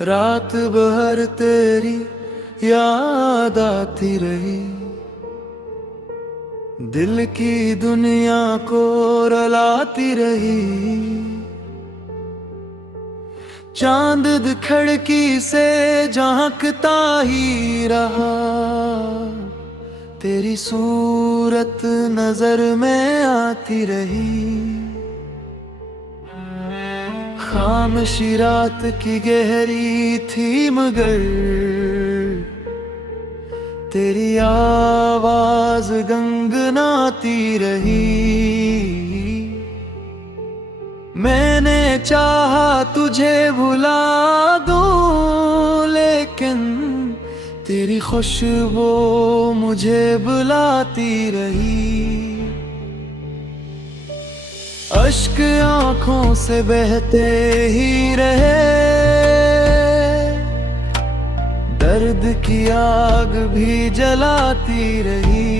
रात भर तेरी याद आती रही, दिल की दुनिया को रुलाती रही। चांद खिड़की से झांकता ही रहा, तेरी सूरत नजर में आती रही। खामोशी रात की गहरी थी मगर तेरी आवाज गंगनाती रही। मैंने चाहा तुझे भुला दूं, लेकिन तेरी खुशबू मुझे बुलाती रही। अश्क आंखों से बहते ही रहे, दर्द की आग भी जलाती रही।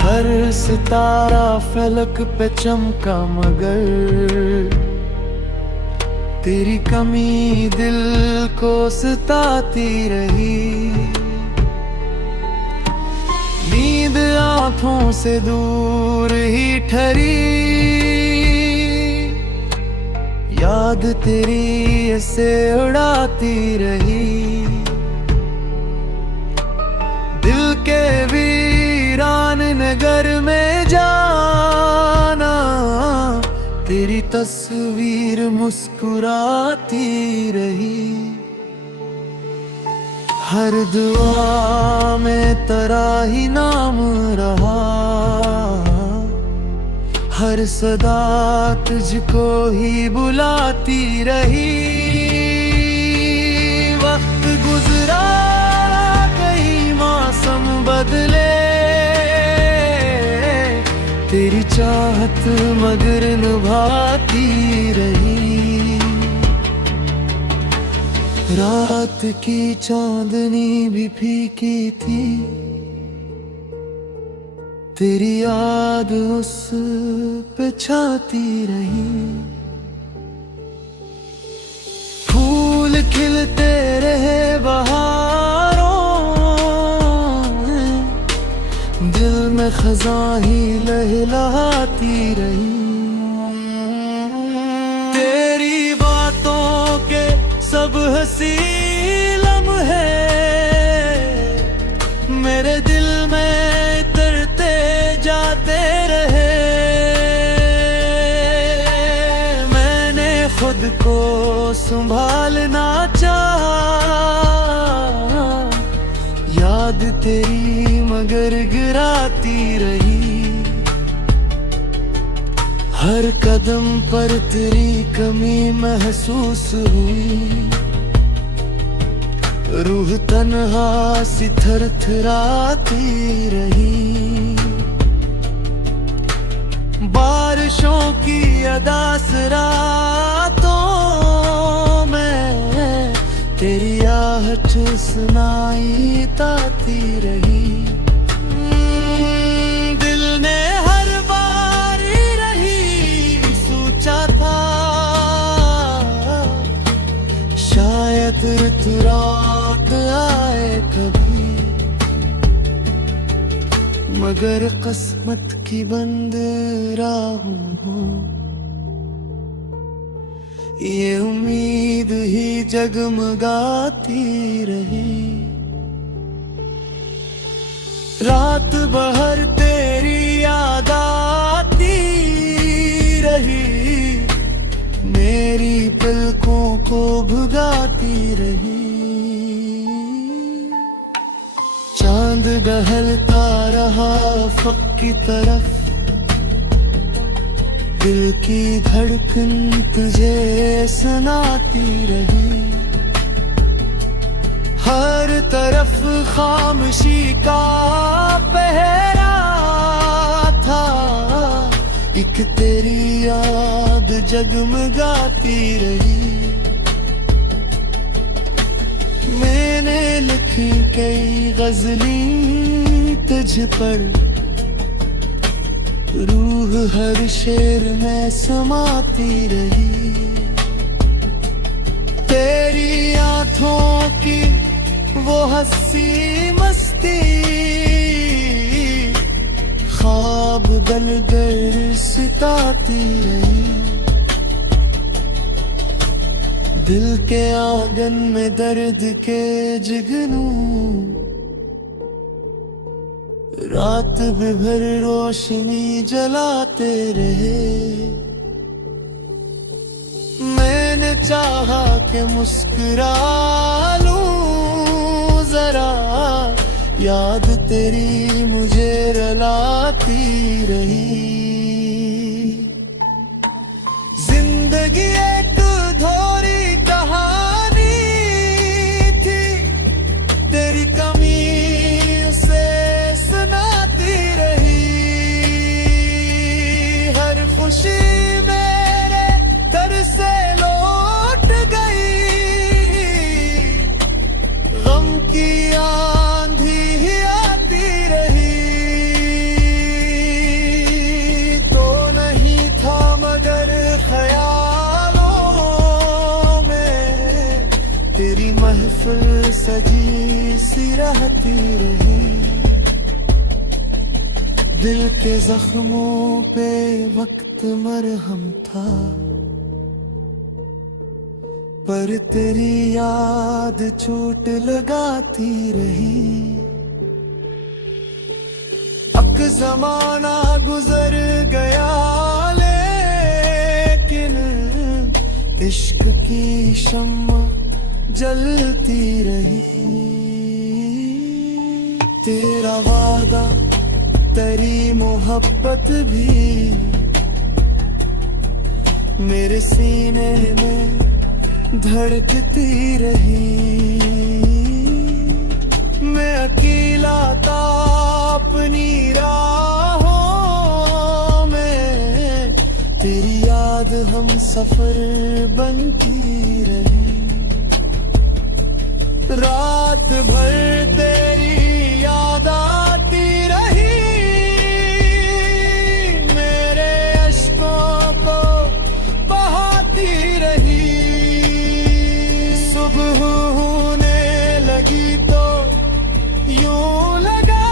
हर सितारा फलक पे चमका मगर तेरी कमी दिल को सताती रही। नींद आंखों से दूर ही ठहरी, याद तेरी ऐसे उड़ाती रही। दिल के वीरान नगर में जाना, तेरी तस्वीर मुस्कुराती रही। हर दुआ में तेरा ही नाम रहा, हर सदा तुझको ही बुलाती रही। वक्त गुजरा, कई मौसम बदले, तेरी चाहत मगर निभाती रही। रात की चांदनी भी फीकी थी, तेरी याद उस पे छाती रही। फूल खिलते रहे बहारों में, दिल में खज़ां ही लहलहाती रही। तेरी बातों के सब हंसी लम्हे मेरे दिल में तरते जाते रहे। मैंने खुद को संभालना चाहा, याद तेरी मगर गिराती रही। हर कदम पर तेरी कमी महसूस हुई, रूह तन्हा सी थरथराती रही। बारिशों की अदास रातों में तेरी आहट सुनाई ताती रही। दिल ने हर बारी रही सोचा था, शायद रात आए कभी, मगर किस्मत की बंद राहों में ये उम्मीद ही जगमगाती रही। रात भर तेरी याद आती रही, मेरी पलकों को भुगाती रही। चांद गहलता रहा अफ़क़ की तरफ, दिल की धड़कन तुझे सुनाती रही। हर तरफ खामोशी का पहरा था, एक तेरी याद जगमगाती रही। मैंने लिखी कई गज़लें तुझ पर, रूह हर शेर में समाती रही। वो हंसी मस्ती ख्वाब बन गए सिताती रही। दिल के आंगन में दर्द के जुगनू रात भर रोशनी जलाते रहे। मैंने चाहा कि मुस्कुरा लूं जरा, याद तेरी मुझे रुलाती रही। जिंदगी एक अधूरी कहानी थी, तेरी कमी उसे सुनाती रही। हर खुशी मेरे दर से लौट गई, गम की आंधी ही आती रही। तो नहीं था मगर ख्यालों में तेरी महफिल सजी सी रहती रही। दिल के जख्मों पे वक्त मरहम था, पर तेरी याद चोट लगाती रही। अब जमाना गुजर गया लेकिन इश्क की शम्मा जलती रही। तेरा वादा तेरी मोहब्बत भी मेरे सीने में धड़कती रही। मैं अकेला था अपनी राहों में, तेरी याद हम सफर बनती रही। रात भर तेरी याद आती रही, मेरे अश्कों को बहाती रही। सुबह होने लगी तो यूं लगा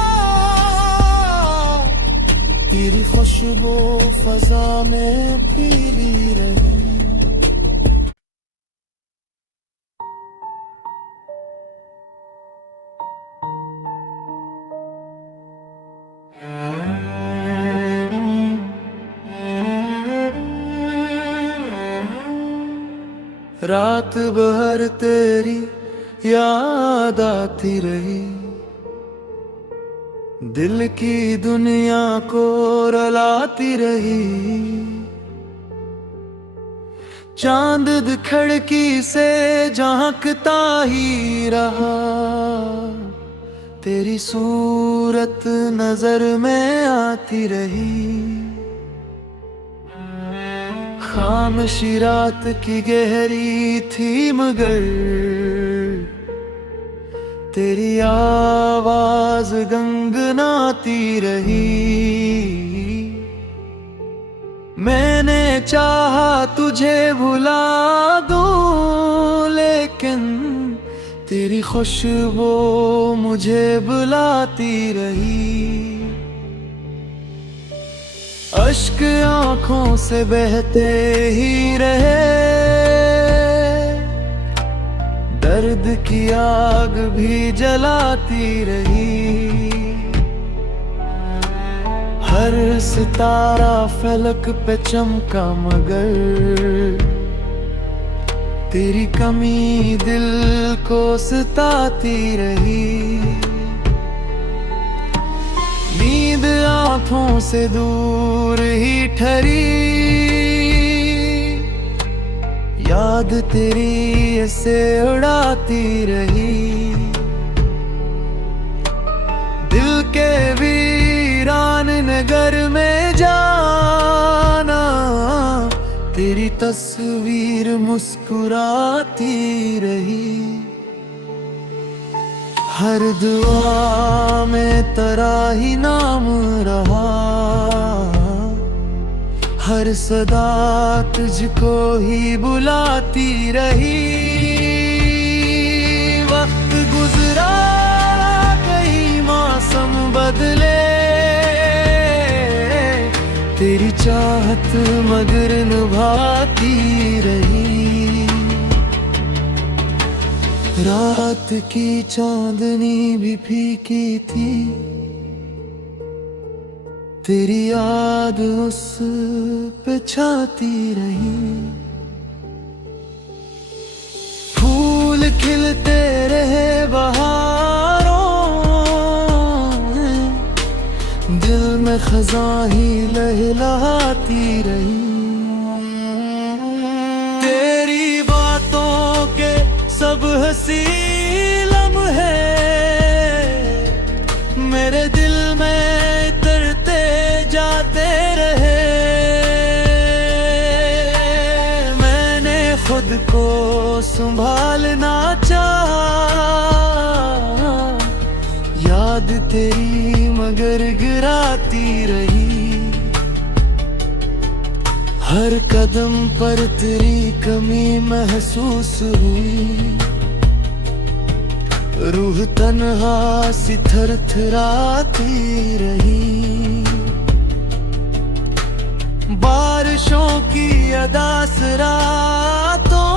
तेरी खुशबू फजा में फैली रही। रात भर तेरी याद आती रही, दिल की दुनिया को रुलाती रही। चांद खिड़की से झांकता ही रहा, तेरी सूरत नजर में आती रही। खामोशी रात की गहरी थी मगर तेरी आवाज गंगनाती रही। मैंने चाहा तुझे भुला दूं लेकिन तेरी खुशबू मुझे बुलाती रही। अश्क आंखों से बहते ही रहे, दर्द की आग भी जलाती रही। हर सितारा फलक पे चमका मगर तेरी कमी दिल को सताती रही। नींद आंखों से दूर ही ठहरी, याद तेरी ऐसे उड़ाती रही। दिल के वीरान नगर में जाना, तेरी तस्वीर मुस्कुराती रही। हर दुआ में तेरा ही नाम रहा, हर सदा तुझको ही बुलाती रही। वक्त गुजरा बदले तेरी चाहत मगर निभाती रही। रात की चांदनी भी फीकी थी, तेरी याद उस पे छाती रही। फूल खिलते रहे बहारों में, दिल में खज़ां ही लहलहाती रही। तेरी बातों के सब हंसी लम्हे मेरे दिल में तरते जाते रहे। मैंने खुद को संभालना चाहा, याद तेरी मगर गिराती रही। हर कदम पर तेरी कमी महसूस हुई, रूह तन्हा सी थरथराती रही। बारिशों की अदास रातों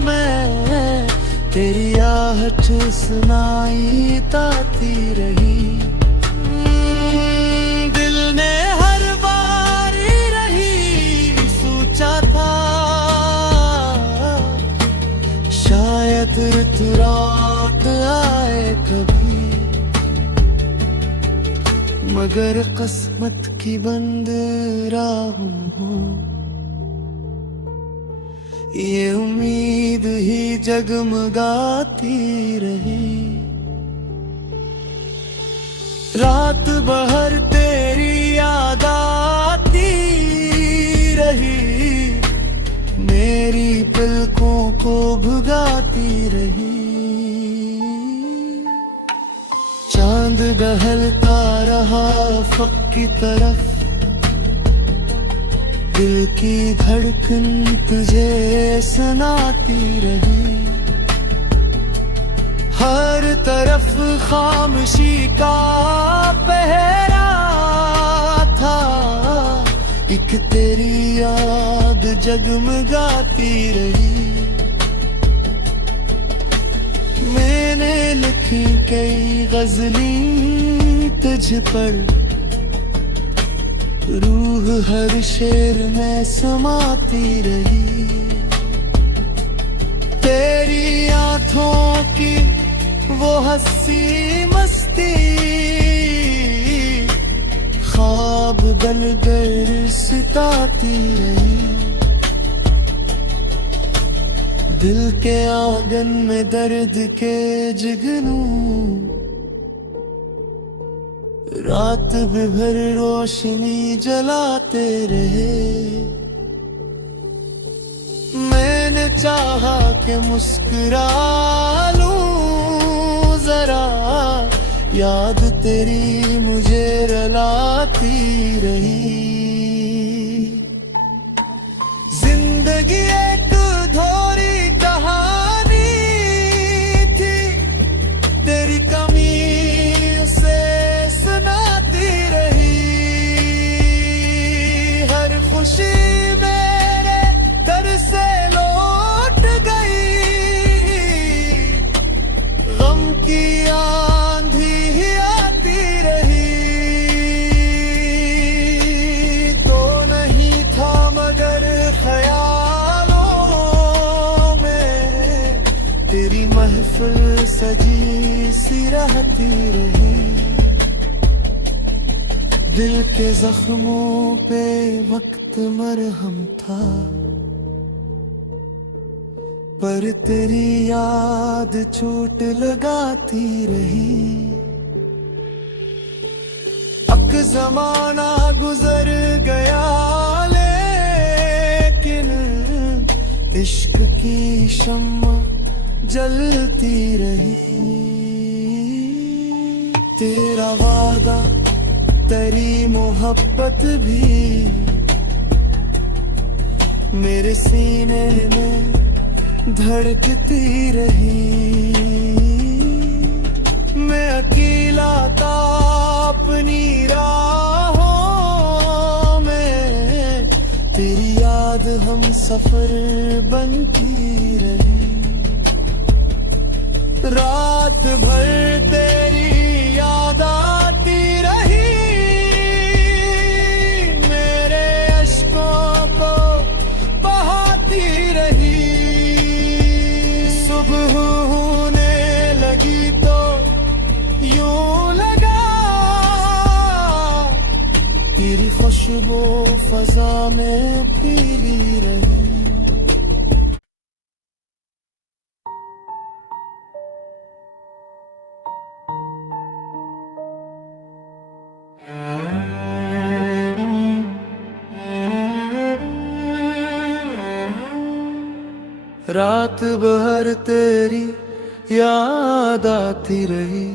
में तेरी आहट सुनाई ताती रही। दिल ने हर बारी रही सोचा था, शायद तुरात आए कभी, मगर किस्मत की बंद राहों हूँ, ये उम्मीद ही जगमगाती रही। रात भर तेरी याद आती रही, मेरी पलकों को भुगाती रही। चांद बहलता रहा अफ़क़ की तरफ, दिल की धड़कन तुझे सुनाती रही। हर तरफ खामोशी का पहरा था, एक तेरी याद जगमगाती रही। मैंने लिखी कई गज़लें तुझ पर, रूह हर शेर में समाती रही। तेरी आँखों की वो हंसी मस्ती, ख्वाब बनकर सिताती रही। दिल के आंगन में दर्द के जुगनू, रात भर रोशनी जलाते रहे। मैंने चाहा कि मुस्कुरा लूं जरा, याद तेरी मुझे रुलाती रही। जिंदगी एक अधूरी कहानी थी, तेरी कमी उसे सुनाती रही। हर खुशी मेरे दर से लौट गई, गम की आंधी ही आती रही। तो नहीं था मगर ख्यालों में तेरी महफिल सजी सी रहती रही। दिल के जख्मों पे वक्त मरहम था, पर तेरी याद चोट लगाती रही। अब जमाना गुजर गया लेकिन इश्क की शम्मा जलती रही। तेरा वादा तेरी मोहब्बत भी मेरे सीने में धड़कती रही। मैं अकेला था अपनी राहों में, तेरी याद हम सफर बनती रही। रात भर तेरी याद आती रही, मेरे अश्कों को बहाती रही। सुबह होने लगी तो यूं लगा तेरी खुशबू फजा में फैली रही। रात भर तेरी याद आती रही,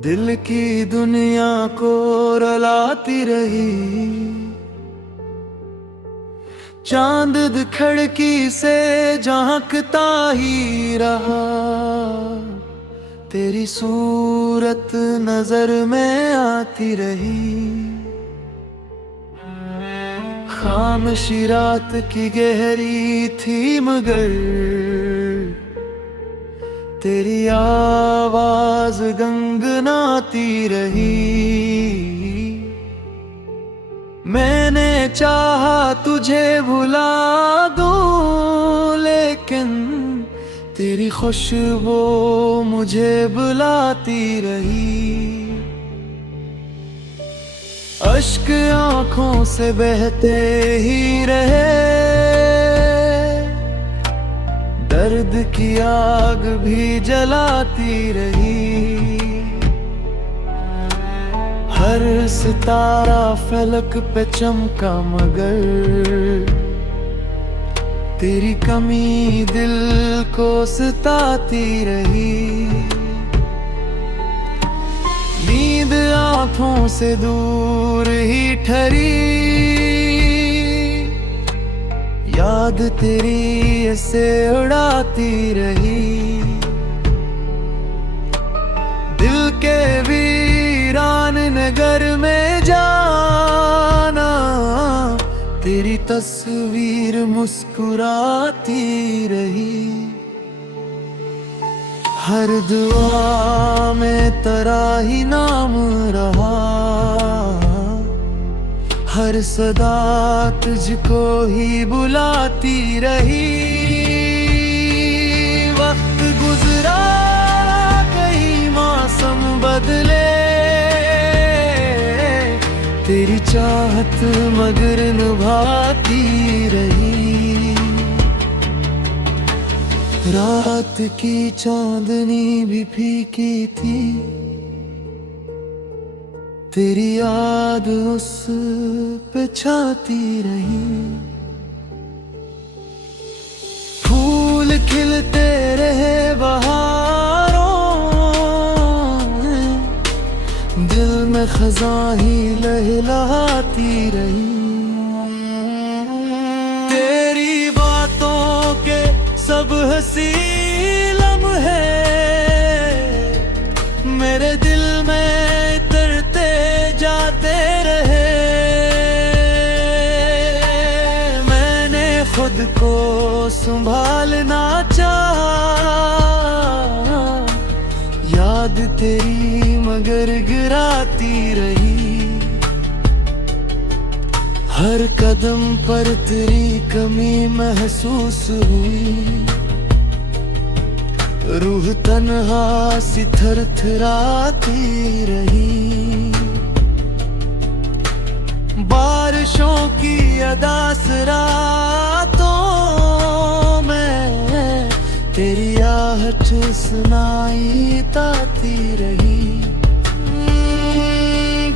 दिल की दुनिया को रुलाती रही। चांद खिड़की से झांकता ही रहा, तेरी सूरत नजर में आती रही। खामोशी रात की गहरी थी मगर तेरी आवाज गनगनाती रही। मैंने चाहा तुझे भुला दूं लेकिन तेरी खुशबू मुझे बुलाती रही। अश्क आंखों से बहते ही रहे, दर्द की आग भी जलाती रही। हर सितारा फलक पे चमका मगर तेरी कमी दिल को सताती रही। नींद आंखों से दूर ही ठहरी, याद तेरी ऐसे उड़ाती रही। दिल के वीरान नगर में जाना, तेरी तस्वीर मुस्कुराती रही। हर दुआ में तेरा ही नाम रहा, हर सदा तुझको ही बुलाती रही। वक्त गुजरा कई मौसम बदले, तेरी चाहत मगर निभाती रही। रात की चांदनी भी फीकी थी, तेरी याद उस पे छाती रही। फूल खिलते रहे बहारों में, दिल में खज़ां ही लहलहाती रही। तेरी बातों के सब हंसी लम्हे मेरे दिल में तरते जाते रहे। मैंने खुद को संभालना चाहा, याद तेरी मगर गिराती रही। हर कदम पर तेरी कमी महसूस हुई, रूह तन्हा सी थरथराती रही। बारिशों की अदास रातों में तेरी आहट सुनाई ताती रही।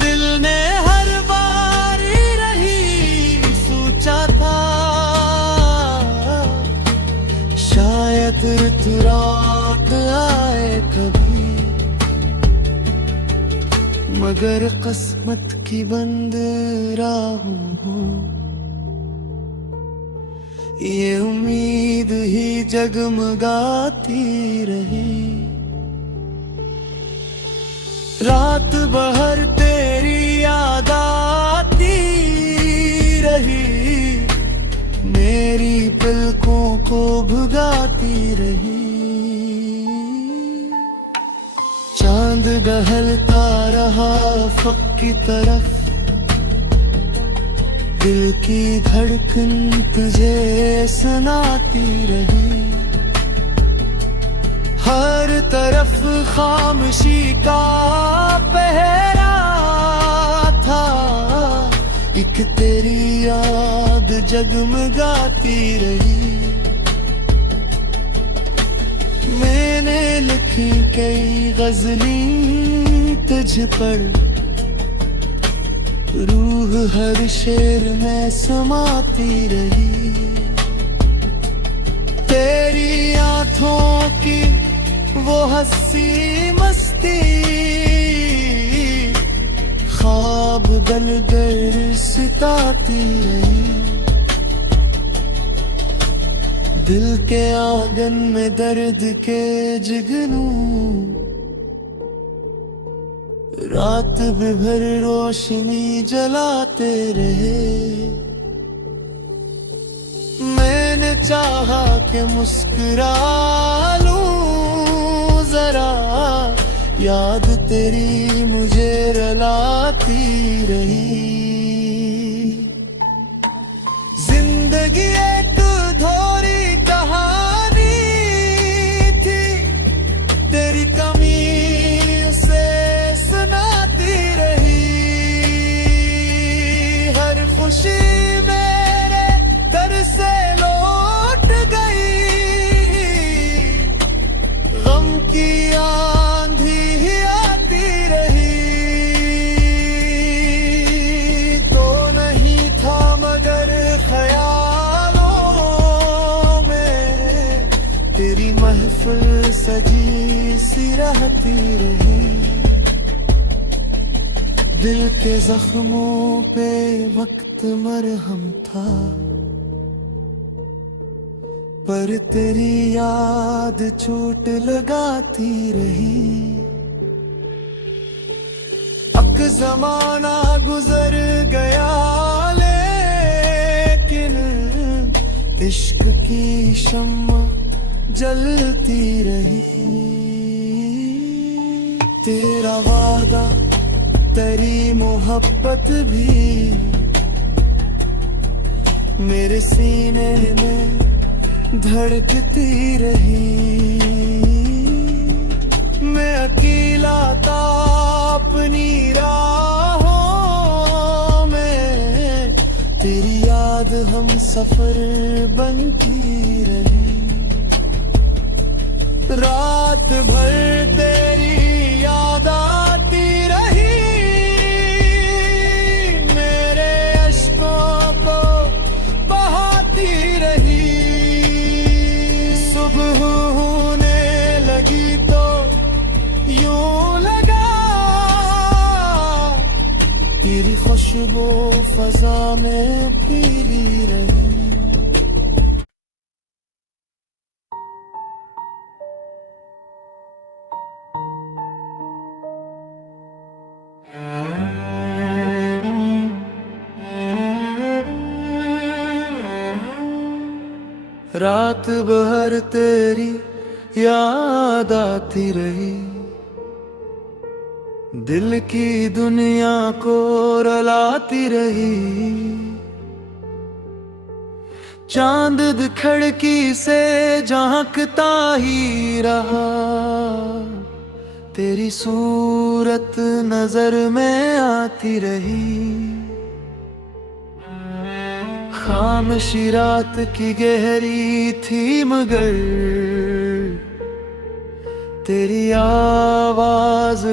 दिल ने हर बार रही सोचा था, शायद रात आए कभी, मगर किस्मत की बंद राहों हूँ, ये उम्मीद ही जगमगाती रही। रात भर तेरी याद आती रही, मेरी पलकों को भुगाती रही। चांद टहलता रहा अफ़क़ की तरफ, दिल की धड़कन तुझे सुनाती रही। हर तरफ खामोशी का पहरा था, एक तेरी याद जगमगाती रही। मैंने लिखी कई गज़लें तुझ पर, रूह हर शेर में समाती रही। तेरी आँखों की वो हंसी मस्ती, ख्वाब बनकर सिताती रही। दिल के आंगन में दर्द के जुगनू, रात भर रोशनी जलाते रहे। मैंने चाहा कि मुस्कुरा लूं जरा, याद तेरी मुझे रुलाती रही। जिंदगी एक अधूरी कहानी थी, तेरी कमी उसे सुनाती रही। हर खुशी मेरे दर से लौट गई, गम की आंधी ही आती रही। तो नहीं था मगर ख्यालों में, तेरी महफिल सजी सी रहती रही। दिल के जख्मों पे वक्त मरहम था, पर तेरी याद चोट लगाती रही। अब जमाना गुजर गया लेकिन इश्क की शम्मा जलती रही। तेरा वादा तेरी मोहब्बत भी मेरे सीने में धड़कती रही। मैं अकेला था अपनी राहों में, तेरी याद हम सफर बनती रही। रात भर तेरी याद आती रही, मेरे अश्कों को बहाती रही। सुबह होने लगी तो यूं लगा, तेरी खुशबू फजा में फैली रही। रात भर तेरी याद आती रही, दिल की दुनिया को रुलाती रही। चांद खिड़की से झांकता ही रहा, तेरी सूरत नजर में आती रही। खामोशी रात की गहरी थी मगर तेरी आवाज